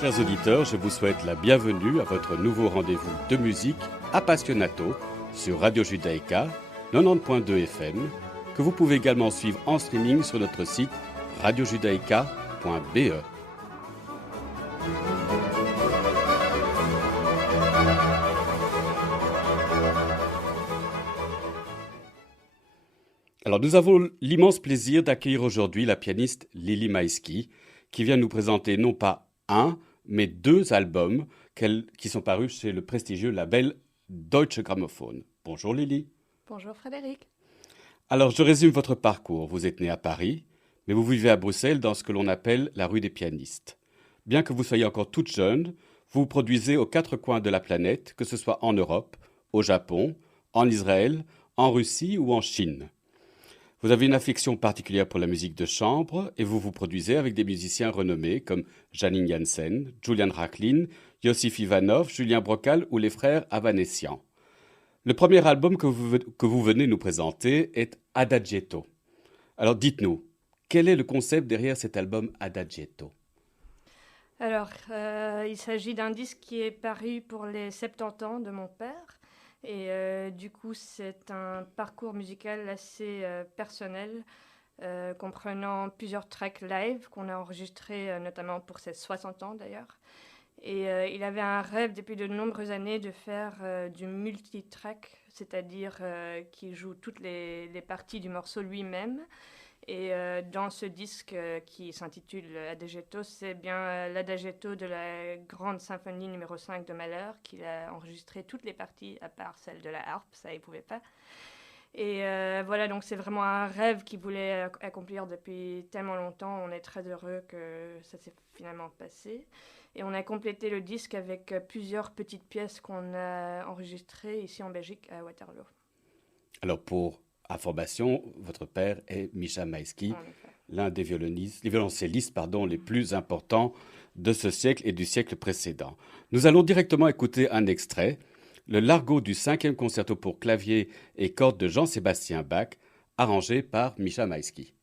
Chers auditeurs, je vous souhaite la bienvenue à votre nouveau rendez-vous de musique Appassionato sur Radio Judaïka 90.2 FM, que vous pouvez également suivre en streaming sur notre site radiojudaïka.be. Alors nous avons l'immense plaisir d'accueillir aujourd'hui la pianiste Lily Maïski, qui vient nous présenter non pas un, mais deux albums qui sont parus chez le prestigieux label Deutsche Grammophon. Bonjour Lily. Bonjour Frédéric. Alors je résume votre parcours. Vous êtes née à Paris, mais vous vivez à Bruxelles dans ce que l'on appelle la rue des pianistes. Bien que vous soyez encore toute jeune, vous vous produisez aux quatre coins de la planète, que ce soit en Europe, au Japon, en Israël, en Russie ou en Chine. Vous avez une affection particulière pour la musique de chambre et vous vous produisez avec des musiciens renommés comme Janine Jansen, Julian Rachlin, Yossif Ivanov, Julien Brocal ou les frères Avanessian. Le premier album que vous venez nous présenter est Adagietto. Alors dites-nous, quel est le concept derrière cet album Adagietto ? Alors, il s'agit d'un disque qui est paru pour les 70 ans de mon père. Et du coup, c'est un parcours musical assez personnel, comprenant plusieurs tracks live qu'on a enregistrés notamment pour ses 60 ans d'ailleurs. Et il avait un rêve depuis de nombreuses années de faire du multitrack, c'est-à-dire qu'il joue toutes les parties du morceau lui-même. Et dans ce disque qui s'intitule Adagietto, c'est bien l'Adagietto de la grande symphonie numéro 5 de Mahler, qu'il a enregistré toutes les parties à part celle de la harpe, ça il pouvait pas. Et voilà, donc c'est vraiment un rêve qu'il voulait accomplir depuis tellement longtemps. On est très heureux que ça s'est finalement passé. Et on a complété le disque avec plusieurs petites pièces qu'on a enregistrées ici en Belgique, à Waterloo. Alors pour information, votre père est Misha Maïski, l'un des violoncellistes les plus importants de ce siècle et du siècle précédent. Nous allons directement écouter un extrait, le Largo du 5e concerto pour clavier et cordes de Jean-Sébastien Bach, arrangé par Misha Maïski.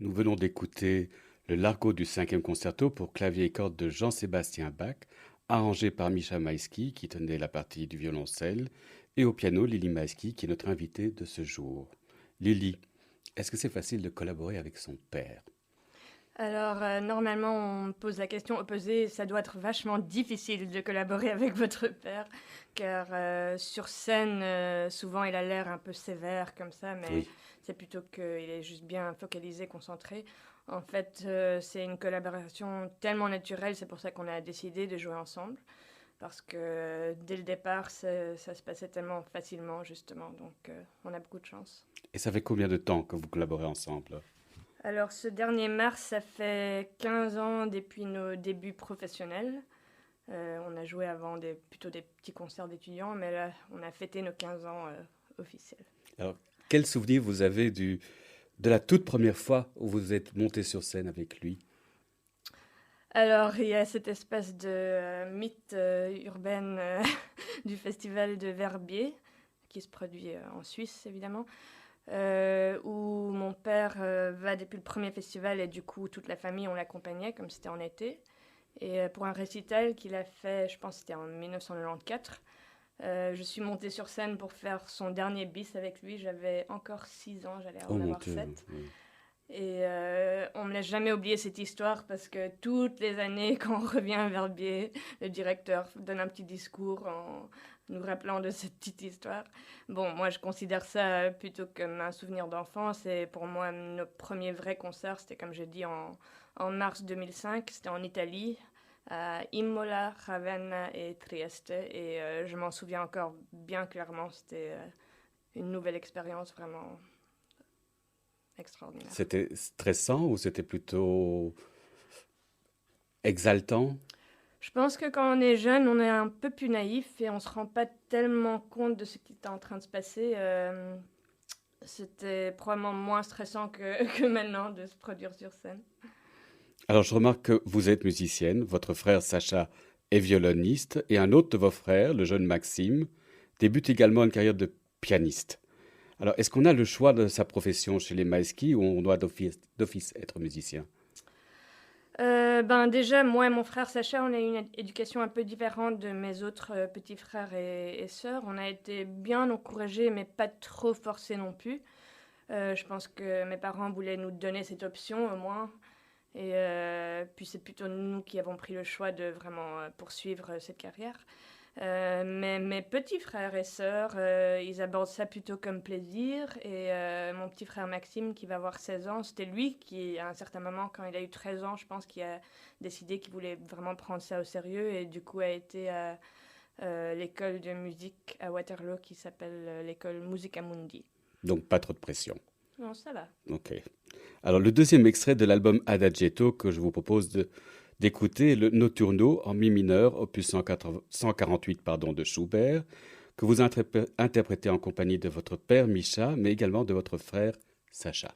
Nous venons d'écouter le Largo du cinquième concerto pour clavier et cordes de Jean-Sébastien Bach, arrangé par Mischa Maïski qui tenait la partie du violoncelle, et au piano Lily Maïski qui est notre invitée de ce jour. Lily, est-ce que c'est facile de collaborer avec son père? Alors, normalement, on me pose la question opposée. Ça doit être vachement difficile de collaborer avec votre père, car sur scène, souvent, il a l'air un peu sévère comme ça, mais Oui. c'est plutôt qu'il est juste bien focalisé, concentré. En fait, c'est une collaboration tellement naturelle, c'est pour ça qu'on a décidé de jouer ensemble, parce que dès le départ, ça se passait tellement facilement, justement, donc on a beaucoup de chance. Et ça fait combien de temps que vous collaborez ensemble? Alors, ce dernier mars, ça fait 15 ans depuis nos débuts professionnels. On a joué avant plutôt des petits concerts d'étudiants, mais là, on a fêté nos 15 ans officiels. Alors, quel souvenir vous avez de la toute première fois où vous êtes monté sur scène avec lui? Alors, il y a cette espèce de mythe urbaine du festival de Verbier, qui se produit en Suisse, évidemment, où mon père va depuis le premier festival et du coup, toute la famille, on l'accompagnait, comme c'était en été. Et pour un récital qu'il a fait, je pense que c'était en 1994, je suis montée sur scène pour faire son dernier bis avec lui. J'avais encore 6 ans, j'allais Oh en mon avoir Dieu, 7. oui. Et on me laisse jamais oublier cette histoire parce que toutes les années, quand on revient à Verbier, le directeur donne un petit discours en nous rappelant de cette petite histoire. Bon, moi, je considère ça plutôt comme un souvenir d'enfance. Et pour moi, nos premiers vrais concerts, c'était comme j'ai dit en mars 2005. C'était en Italie, à Imola, Ravenna et Trieste. Et je m'en souviens encore bien clairement. C'était une nouvelle expérience vraiment extraordinaire. C'était stressant ou c'était plutôt exaltant? Je pense que quand on est jeune, on est un peu plus naïf et on se rend pas tellement compte de ce qui est en train de se passer. C'était probablement moins stressant que maintenant de se produire sur scène. Alors, je remarque que vous êtes musicienne, votre frère Sacha est violoniste et un autre de vos frères, le jeune Maxime, débute également une carrière de pianiste. Alors, est-ce qu'on a le choix de sa profession chez les Maïski ou on doit d'office être musicien? Ben déjà, moi et mon frère Sacha, on a eu une éducation un peu différente de mes autres petits frères et sœurs. On a été bien encouragés, mais pas trop forcés non plus. Je pense que mes parents voulaient nous donner cette option au moins. Et puis c'est plutôt nous qui avons pris le choix de vraiment poursuivre cette carrière. Mais mes petits frères et sœurs, ils abordent ça plutôt comme plaisir. Et mon petit frère Maxime, qui va avoir 16 ans, c'était lui qui, à un certain moment, quand il a eu 13 ans, je pense, qui a décidé qu'il voulait vraiment prendre ça au sérieux. Et du coup, a été à l'école de musique à Waterloo qui s'appelle l'école Musica Mundi. Donc, pas trop de pression. Non, ça va. Ok. Alors, le deuxième extrait de l'album Adagietto que je vous propose d'écouter, le Notturno en mi mineur, opus 148 pardon, de Schubert, que vous interprétez en compagnie de votre père Mischa, mais également de votre frère Sacha.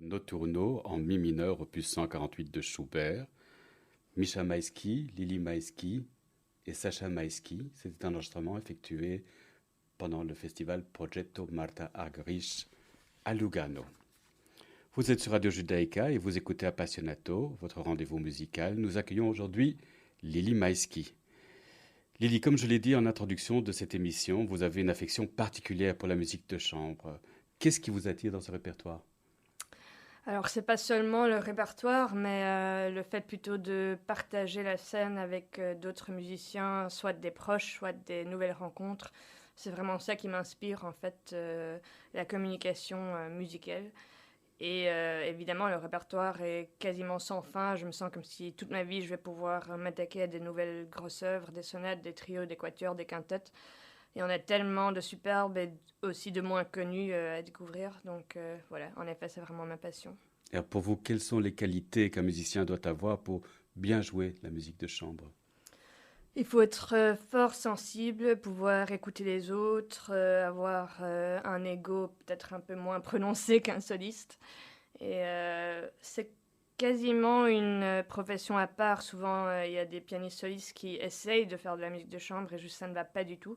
Notturno en mi mineur, opus 148 de Schubert. Misha Maïski, Lili Maïski et Sacha Maïski. C'était un enregistrement effectué pendant le festival Progetto Marta Argerich à Lugano. Vous êtes sur Radio Judaïka et vous écoutez Appassionato, votre rendez-vous musical. Nous accueillons aujourd'hui Lili Maïski. Lili, comme je l'ai dit en introduction de cette émission, vous avez une affection particulière pour la musique de chambre. Qu'est-ce qui vous attire dans ce répertoire? Alors, c'est pas seulement le répertoire, mais le fait plutôt de partager la scène avec d'autres musiciens, soit des proches, soit des nouvelles rencontres. C'est vraiment ça qui m'inspire, en fait, la communication musicale. Et évidemment, le répertoire est quasiment sans fin. Je me sens comme si toute ma vie, je vais pouvoir m'attaquer à des nouvelles grosses œuvres, des sonates, des trios, des quatuors, des quintettes. Il y en a tellement de superbes et aussi de moins connus à découvrir. Donc voilà, en effet, c'est vraiment ma passion. Alors pour vous, quelles sont les qualités qu'un musicien doit avoir pour bien jouer la musique de chambre? Il faut être fort sensible, pouvoir écouter les autres, avoir un ego peut-être un peu moins prononcé qu'un soliste. Et c'est quasiment une profession à part. Souvent, il y a des pianistes solistes qui essayent de faire de la musique de chambre et juste ça ne va pas du tout.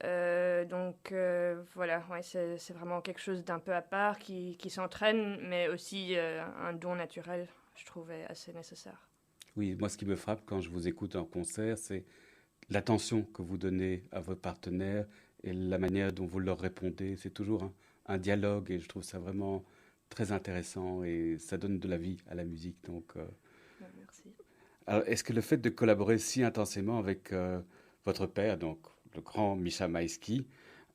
Donc voilà, ouais, c'est vraiment quelque chose d'un peu à part qui s'entraîne, mais aussi un don naturel, je trouvais assez nécessaire. Oui, moi ce qui me frappe quand je vous écoute en concert, c'est l'attention que vous donnez à vos partenaires et la manière dont vous leur répondez. C'est toujours un dialogue et je trouve ça vraiment très intéressant et ça donne de la vie à la musique. Donc, Merci. alors, est-ce que le fait de collaborer si intensément avec votre père, donc le grand Misha Maïski,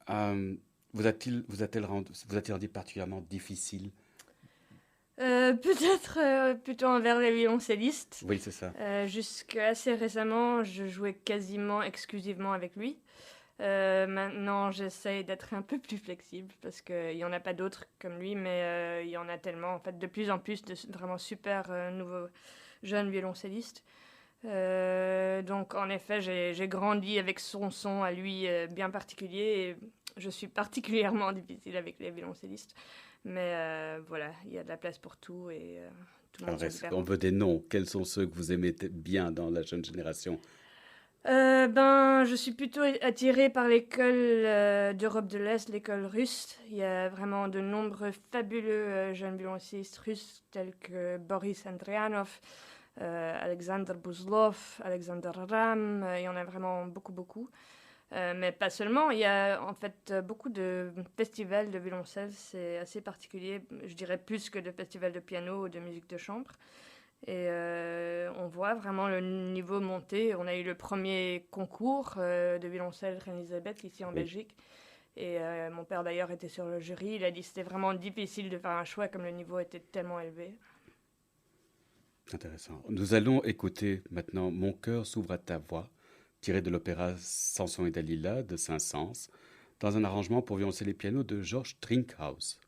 vous a-t-il rendu particulièrement difficile? Peut-être plutôt envers les violoncellistes. Oui, c'est ça. Jusqu'à assez récemment, je jouais quasiment exclusivement avec lui. Maintenant, j'essaye d'être un peu plus flexible parce qu'il n'y en a pas d'autres comme lui, mais il y en a tellement, en fait, de plus en plus de vraiment super nouveaux jeunes violoncellistes. Donc, en effet, j'ai grandi avec son son à lui bien particulier et je suis particulièrement difficile avec les violoncellistes. Mais voilà, il y a de la place pour tout et tout le monde Alors, se est-ce fait. qu'on veut des noms? Quels sont ceux que vous aimez bien dans la jeune génération? Ben, je suis plutôt attirée par l'école d'Europe de l'Est, l'école russe. Il y a vraiment de nombreux fabuleux jeunes violoncellistes russes tels que Boris Andrianov, Alexander Buzlov, Alexander Ram. Il y en a vraiment beaucoup, beaucoup. Mais pas seulement, il y a en fait beaucoup de festivals de violoncelle, c'est assez particulier, je dirais plus que de festivals de piano ou de musique de chambre. Et on voit vraiment le niveau monter. On a eu le premier concours de violoncelle Reine-Elisabeth ici en Oui, Belgique. Et mon père d'ailleurs était sur le jury. Il a dit que c'était vraiment difficile de faire un choix comme le niveau était tellement élevé. intéressant. Nous allons écouter maintenant Mon cœur s'ouvre à ta voix, tiré de l'opéra Samson et Dalila de Saint-Saëns, dans un arrangement pour violoncelle et piano de George Trinkhaus.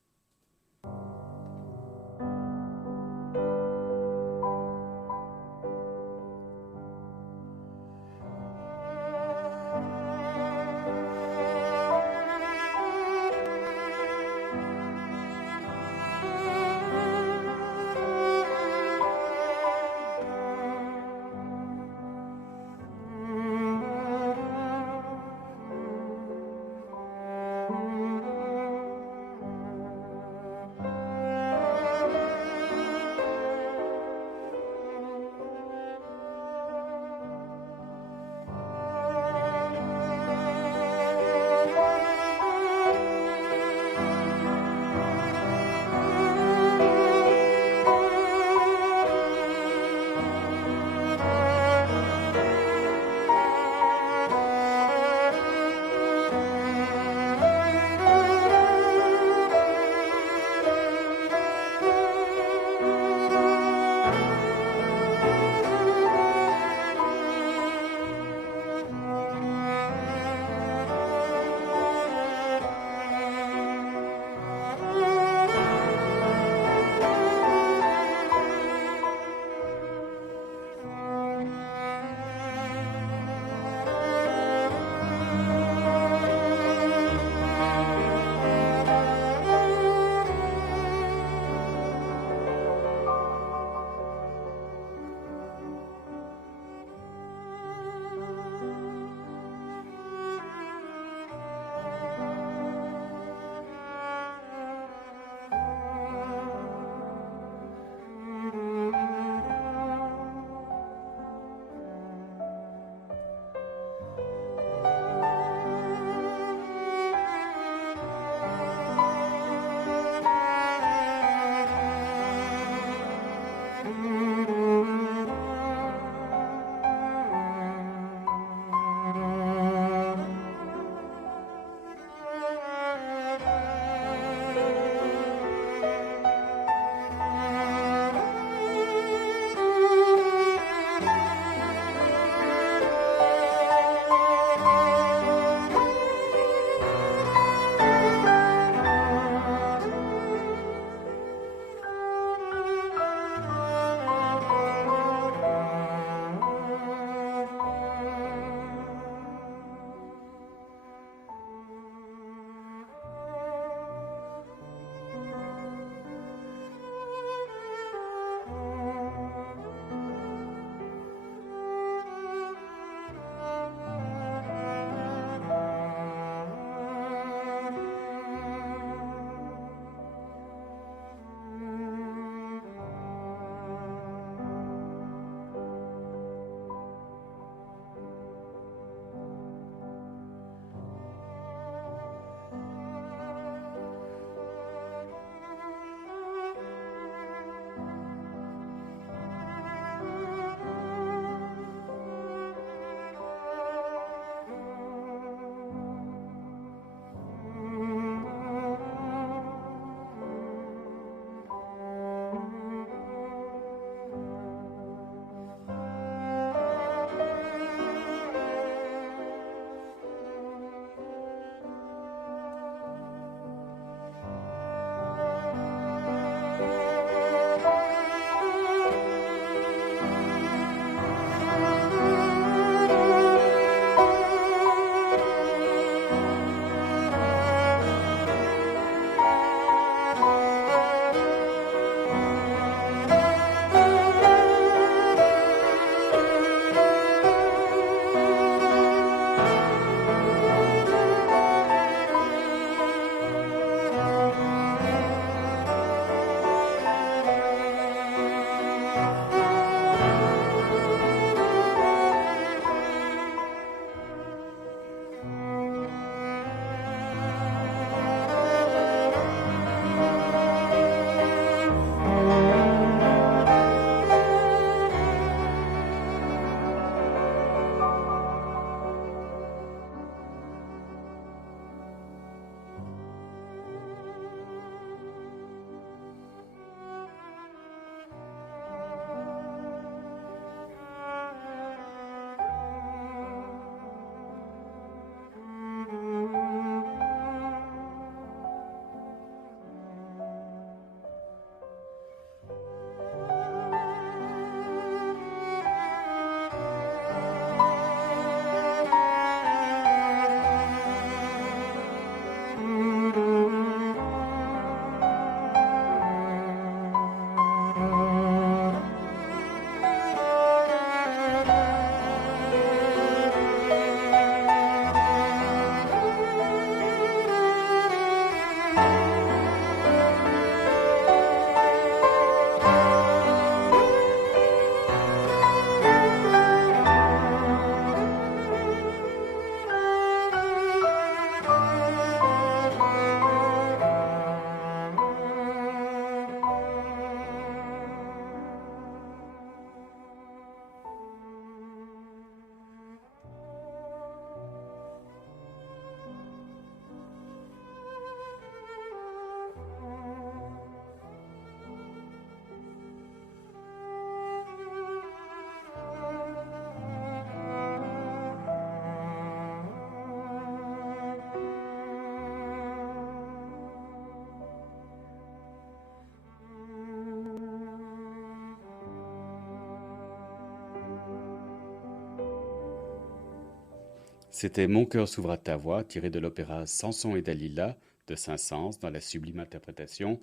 C'était Mon cœur s'ouvre à ta voix, tiré de l'opéra Samson et Dalila de Saint-Saëns, dans la sublime interprétation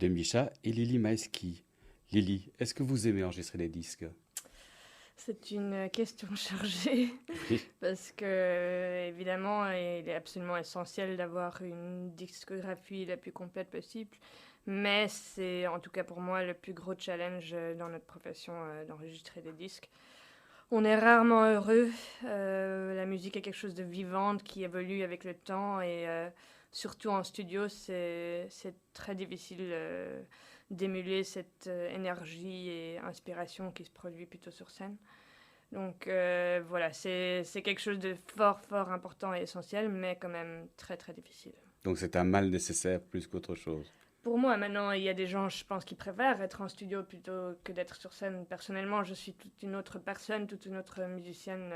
de Misha et Lily Maeski. Lily, est-ce que vous aimez enregistrer des disques? C'est une question chargée Oui. parce que, évidemment, il est absolument essentiel d'avoir une discographie la plus complète possible. Mais c'est, en tout cas pour moi, le plus gros challenge dans notre profession d'enregistrer des disques. On est rarement heureux. La musique est quelque chose de vivante qui évolue avec le temps et surtout en studio, c'est très difficile d'émuler cette énergie et inspiration qui se produit plutôt sur scène. Donc voilà, c'est quelque chose de fort, fort important et essentiel, mais quand même très, très difficile. Donc c'est un mal nécessaire plus qu'autre chose. Pour moi, maintenant, il y a des gens, je pense, qui préfèrent être en studio plutôt que d'être sur scène. Personnellement, je suis toute une autre personne, toute une autre musicienne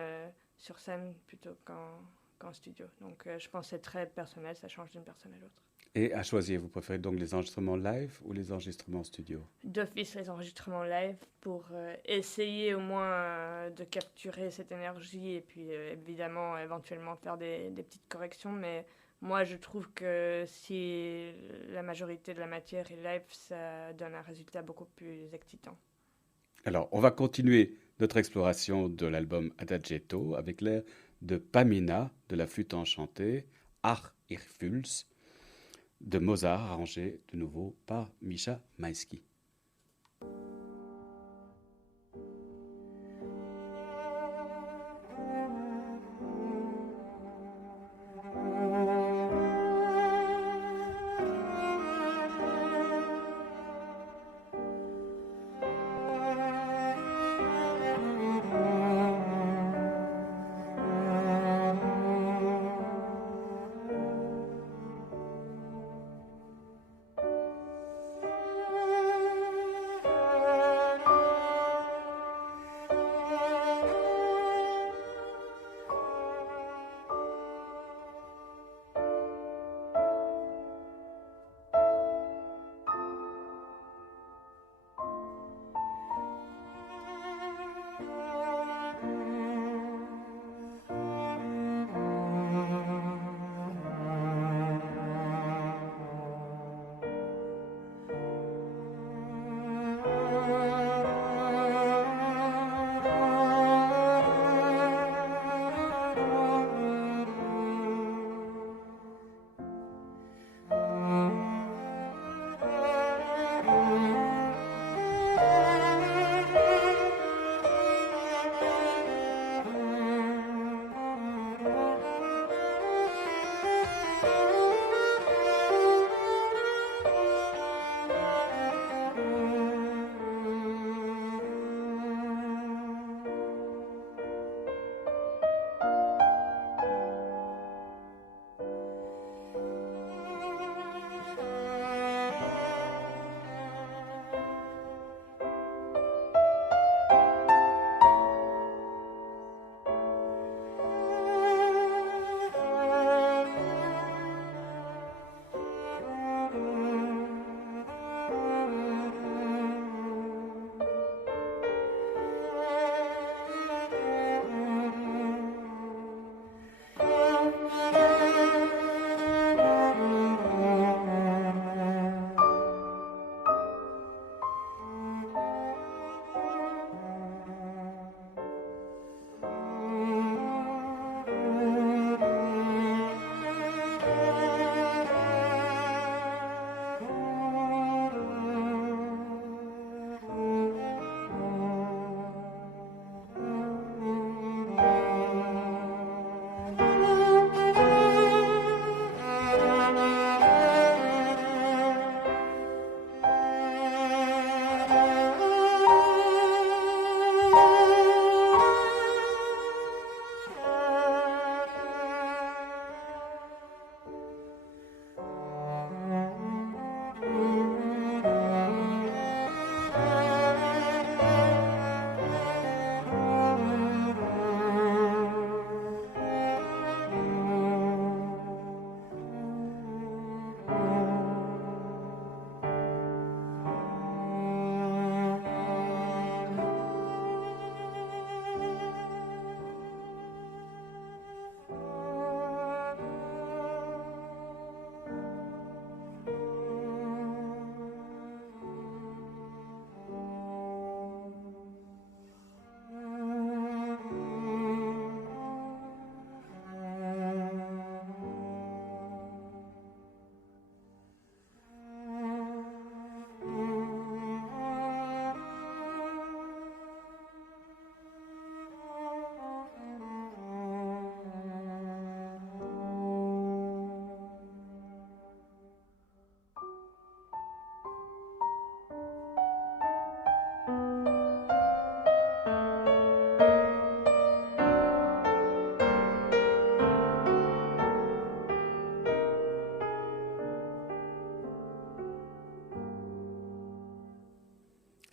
sur scène plutôt qu'en studio. Donc je pense que c'est très personnel, ça change d'une personne à l'autre. Et à choisir, vous préférez donc les enregistrements live ou les enregistrements studio? D'office, les enregistrements live pour essayer au moins de capturer cette énergie et puis évidemment, éventuellement faire des petites corrections. Mais moi, je trouve que si la majorité de la matière est live, ça donne un résultat beaucoup plus excitant. Alors, on va continuer notre exploration de l'album Adagietto avec l'air de Pamina de la flûte enchantée, Ach ich fühl's, de Mozart, arrangé de nouveau par Misha Maïski.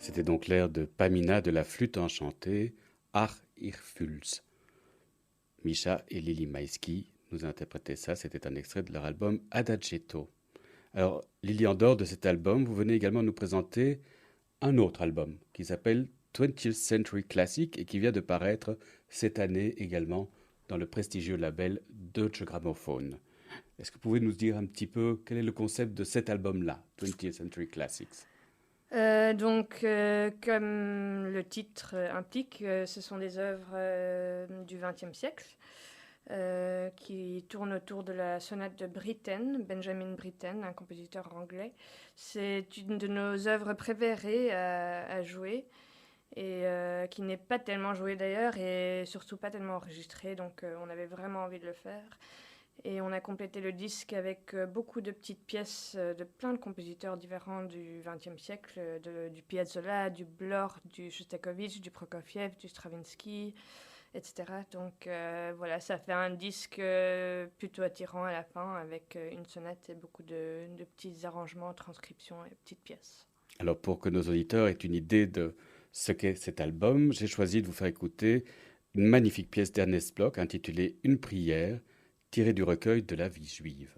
C'était donc l'air de Pamina de la flûte enchantée, Ach ich fühl's. Misha et Lily Maïski nous interprétaient ça, c'était un extrait de leur album Adagietto. Alors, Lily, en dehors de cet album, vous venez également nous présenter un autre album qui s'appelle 20th Century Classic et qui vient de paraître cette année également dans le prestigieux label Deutsche Grammophon. Est-ce que vous pouvez nous dire un petit peu quel est le concept de cet album-là, 20th Century Classics? Comme le titre implique, ce sont des œuvres du XXe siècle qui tournent autour de la sonate de Britten, Benjamin Britten, un compositeur anglais. C'est une de nos œuvres préférées à jouer et qui n'est pas tellement jouée d'ailleurs et surtout pas tellement enregistrée, donc on avait vraiment envie de le faire. Et on a complété le disque avec beaucoup de petites pièces de plein de compositeurs différents du XXe siècle, du Piazzolla, du Bloch, du Shostakovich, du Prokofiev, du Stravinsky, etc. Donc voilà, ça fait un disque plutôt attirant à la fin avec une sonate et beaucoup de petits arrangements, transcriptions et petites pièces. Alors, pour que nos auditeurs aient une idée de ce qu'est cet album, j'ai choisi de vous faire écouter une magnifique pièce d'Ernest Bloch intitulée Une prière, tirée du recueil de la vie juive.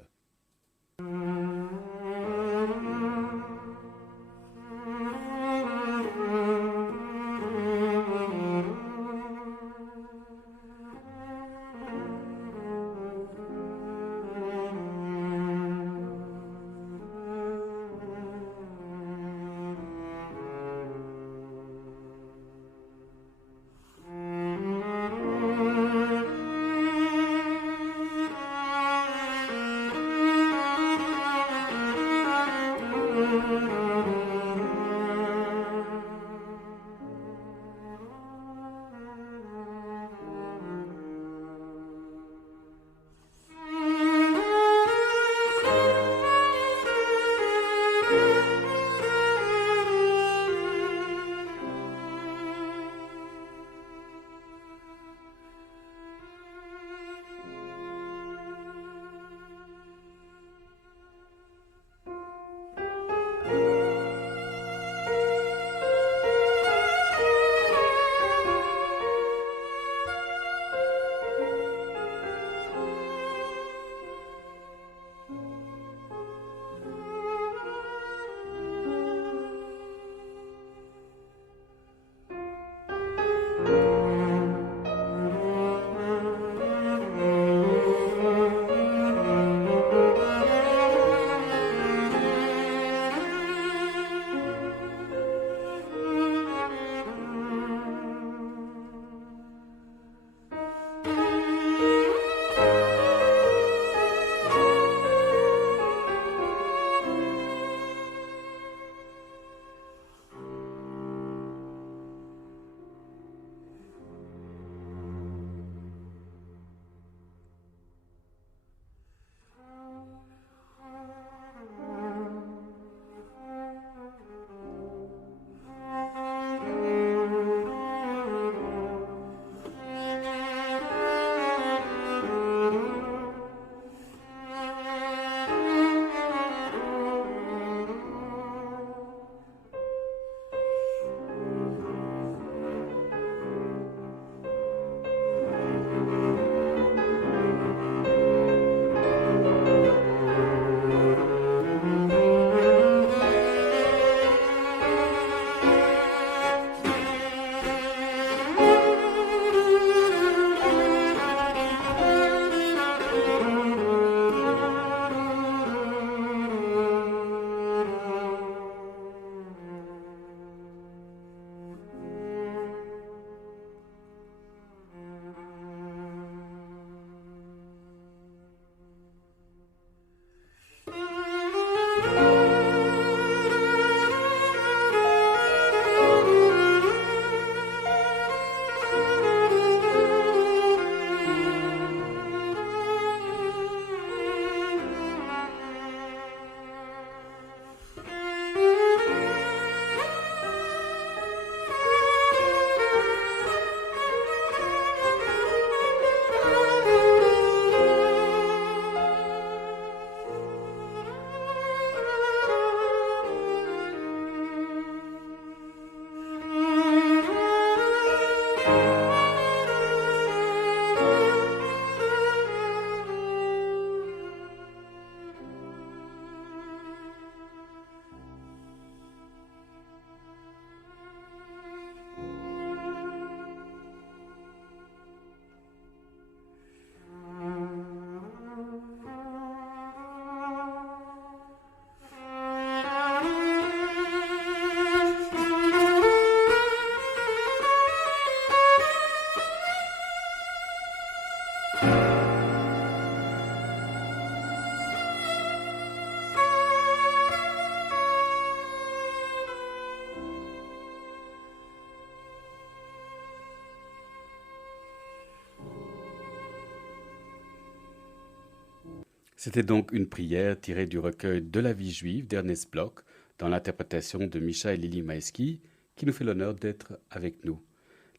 C'était donc une prière tirée du recueil De la vie juive d'Ernest Bloch, dans l'interprétation de Misha et Lily Maeski, qui nous fait l'honneur d'être avec nous.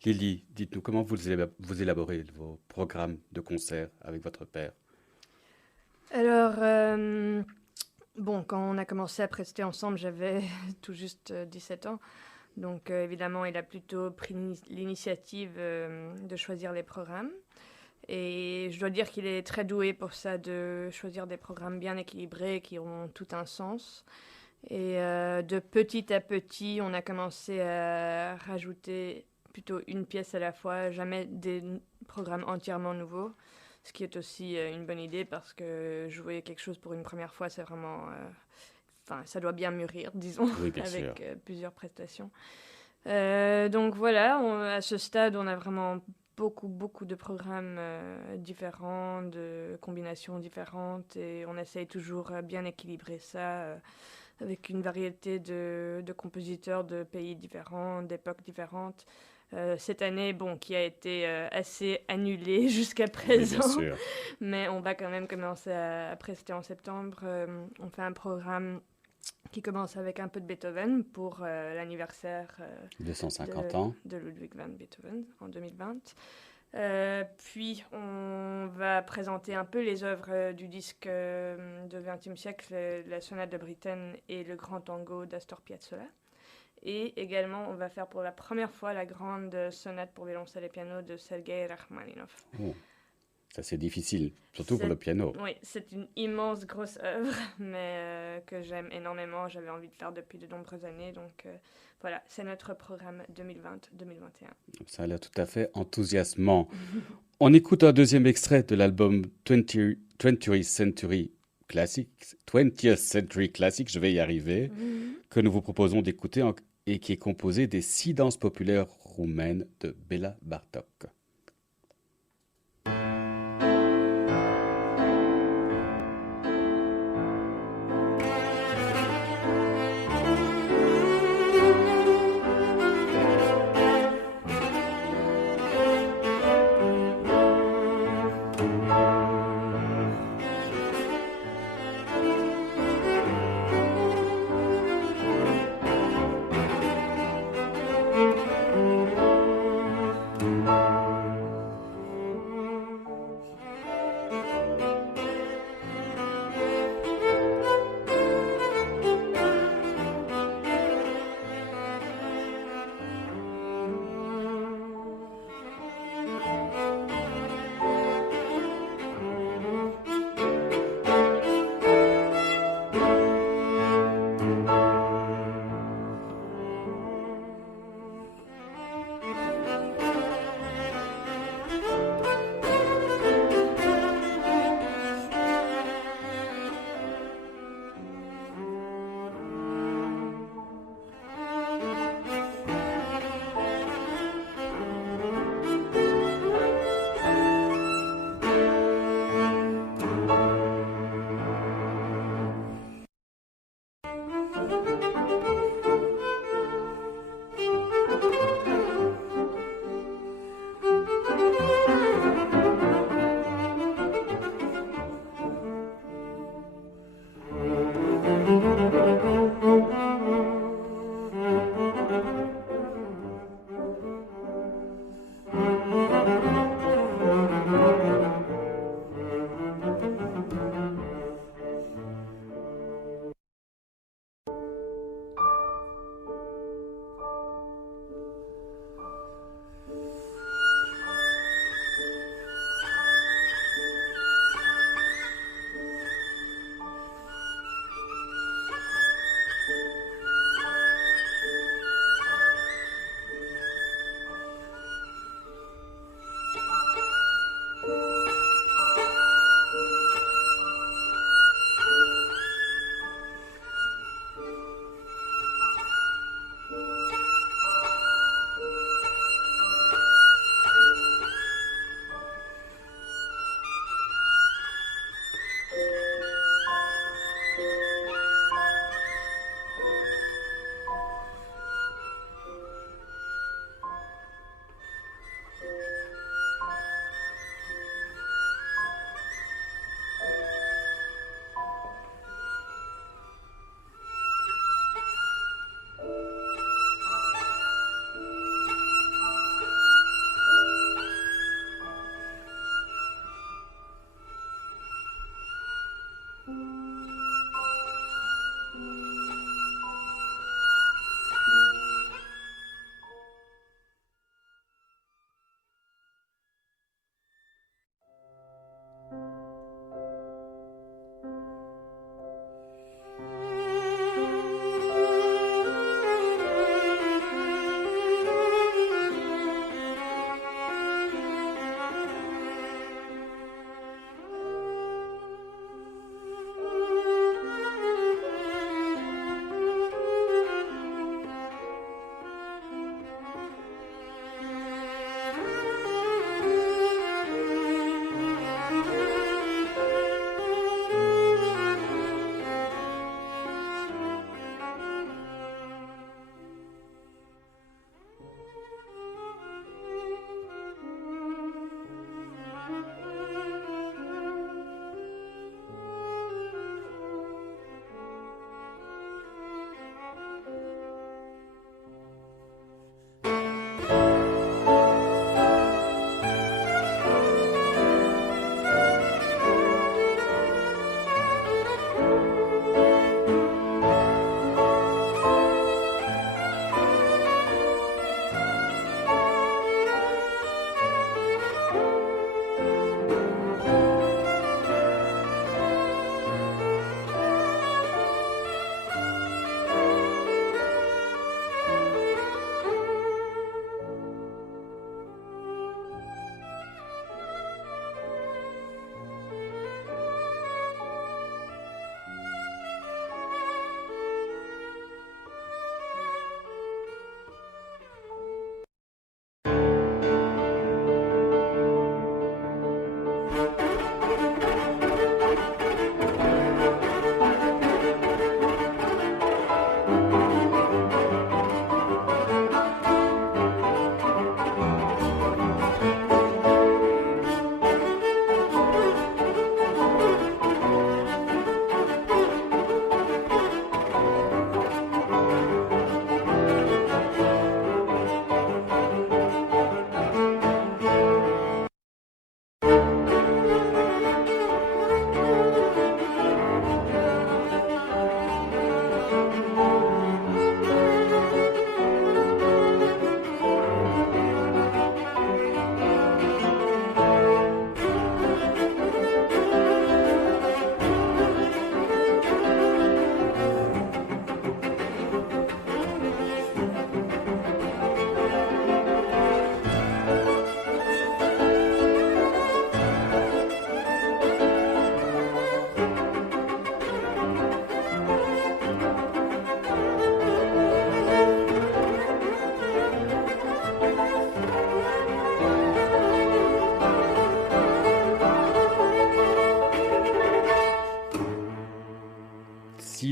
Lily, dites-nous comment vous élaborez vos programmes de concert avec votre père. Alors, bon, quand on a commencé à prester ensemble, j'avais tout juste 17 ans. Donc, évidemment, il a plutôt pris l'initiative de choisir les programmes. Et je dois dire qu'il est très doué pour ça, de choisir des programmes bien équilibrés qui ont tout un sens. Et de petit à petit, on a commencé à rajouter plutôt une pièce à la fois, jamais des programmes entièrement nouveaux. Ce qui est aussi une bonne idée parce que jouer quelque chose pour une première fois, c'est vraiment... Enfin, ça doit bien mûrir, disons, Oui, bien sûr. avec plusieurs prestations. Donc voilà, à ce stade, on a vraiment beaucoup de programmes différents, de combinations différentes, et on essaye toujours bien équilibrer ça avec une variété de compositeurs de pays différents, d'époques différentes. Cette année, bon, qui a été assez annulée jusqu'à Oui, présent, bien sûr. mais on va quand même commencer à prester en septembre. On fait un programme qui commence avec un peu de Beethoven pour l'anniversaire 250 ans. de Ludwig van Beethoven en 2020. Puis on va présenter un peu les œuvres du disque de XXe siècle, la sonate de Britten et le grand tango d'Astor Piazzolla. Et également, on va faire pour la première fois la grande sonate pour violoncelle et piano de Sergei Rachmaninov. Oh, ça c'est difficile, surtout pour le piano. Oui, c'est une immense grosse œuvre, mais que j'aime énormément. J'avais envie de faire depuis de nombreuses années. Donc voilà, c'est notre programme 2020-2021. Ça a l'air tout à fait enthousiasmant. On écoute un deuxième extrait de l'album 20th Century Classics, 20th Century Classics, je vais y arriver, que nous vous proposons d'écouter et qui est composé des 6 danses populaires roumaines de Béla Bartók.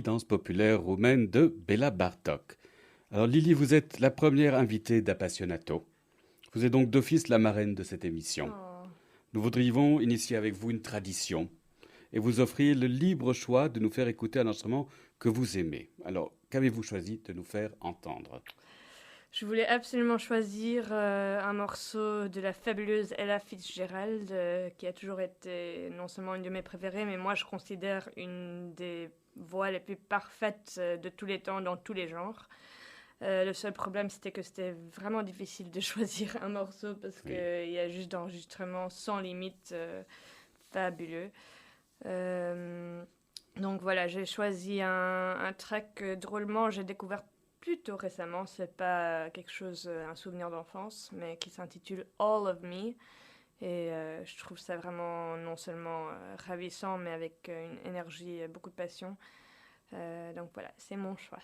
danse populaire roumaine de Béla Bartók. Alors Lily, vous êtes la première invitée d'Appassionato. Vous êtes donc d'office la marraine de cette émission. Oh. Nous voudrions initier avec vous une tradition et vous offrir le libre choix de nous faire écouter un instrument que vous aimez. Alors, qu'avez-vous choisi de nous faire entendre ? Je voulais absolument choisir un morceau de la fabuleuse Ella Fitzgerald, qui a toujours été non seulement une de mes préférées, mais moi je considère une des voix les plus parfaites de tous les temps, dans tous les genres. Le seul problème, c'était que c'était vraiment difficile de choisir un morceau parce qu'il y a juste d'enregistrements sans limite fabuleux. Donc voilà, j'ai choisi un track que drôlement j'ai découvert plutôt récemment. C'est pas quelque chose, un souvenir d'enfance, mais qui s'intitule All of Me. Et je trouve ça vraiment non seulement ravissant, mais avec une énergie, beaucoup de passion. Donc voilà, c'est mon choix.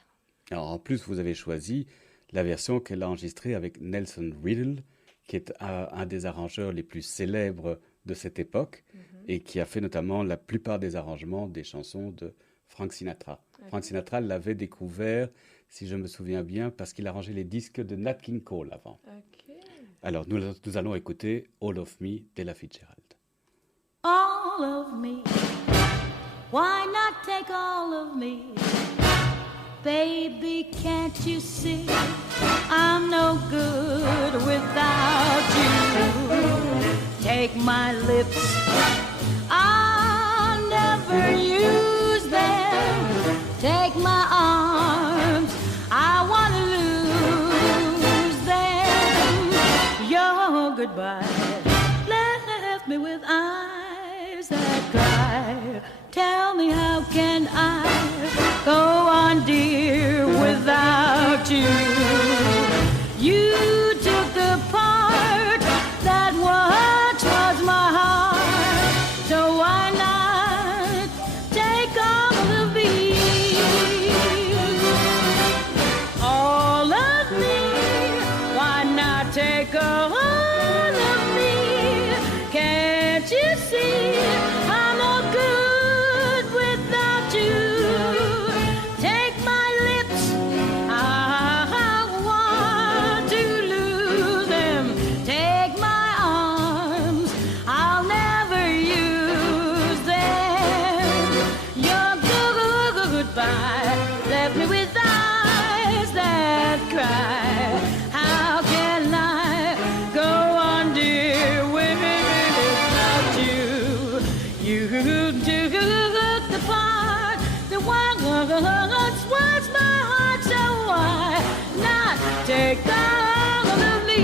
Alors, en plus, vous avez choisi la version qu'elle a enregistrée avec Nelson Riddle, qui est un des arrangeurs les plus célèbres de cette époque et qui a fait notamment la plupart des arrangements des chansons de Frank Sinatra. Okay. Frank Sinatra l'avait découvert, si je me souviens bien, parce qu'il arrangeait les disques de Nat King Cole avant. Okay. Alors, nous allons écouter All of Me d'Ella Fitzgerald. All of me, why not take all of me? Baby, can't you see I'm no good without you? Take my lips, I'll never use them. Take my arms, I want to lose them. Your goodbye left me with eyes that cry. Tell me, how can I go on, dear, without you? You took the part that once was my heart, so why not take all of me? All of me, why not take all of me? Can't you see I'm no good without you? Take my lips, I want to lose them. Take my arms, I'll never use them. Your goodbye left me with eyes that cry. How can I go on, dear, without you? You took the part that once was my heart, so why not take all of me?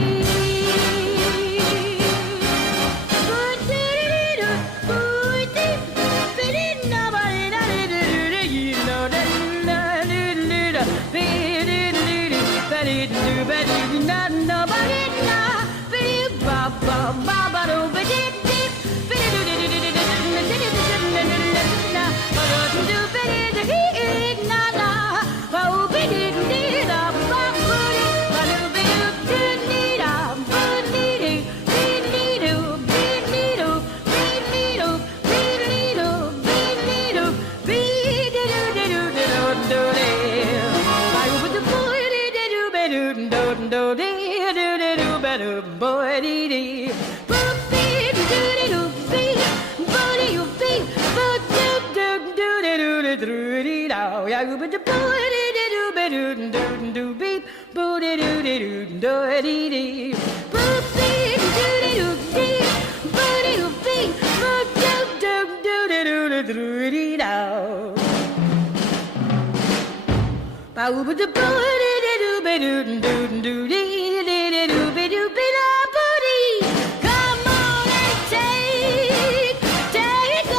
Come on and take all of me.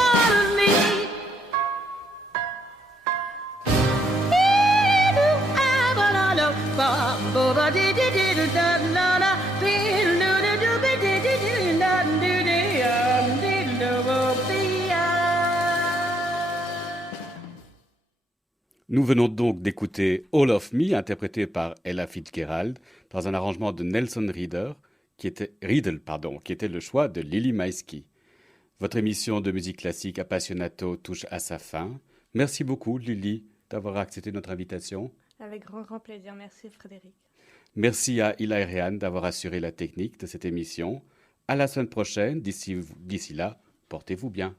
Nous venons donc d'écouter All of Me, interprété par Ella Fitzgerald, dans un arrangement de Nelson Riddle, qui était le choix de Lily Maïski. Votre émission de musique classique Appassionato touche à sa fin. Merci beaucoup, Lily, d'avoir accepté notre invitation. Avec grand, grand plaisir. Merci Frédéric. Merci à Hila et Réan d'avoir assuré la technique de cette émission. À la semaine prochaine. D'ici là, portez-vous bien.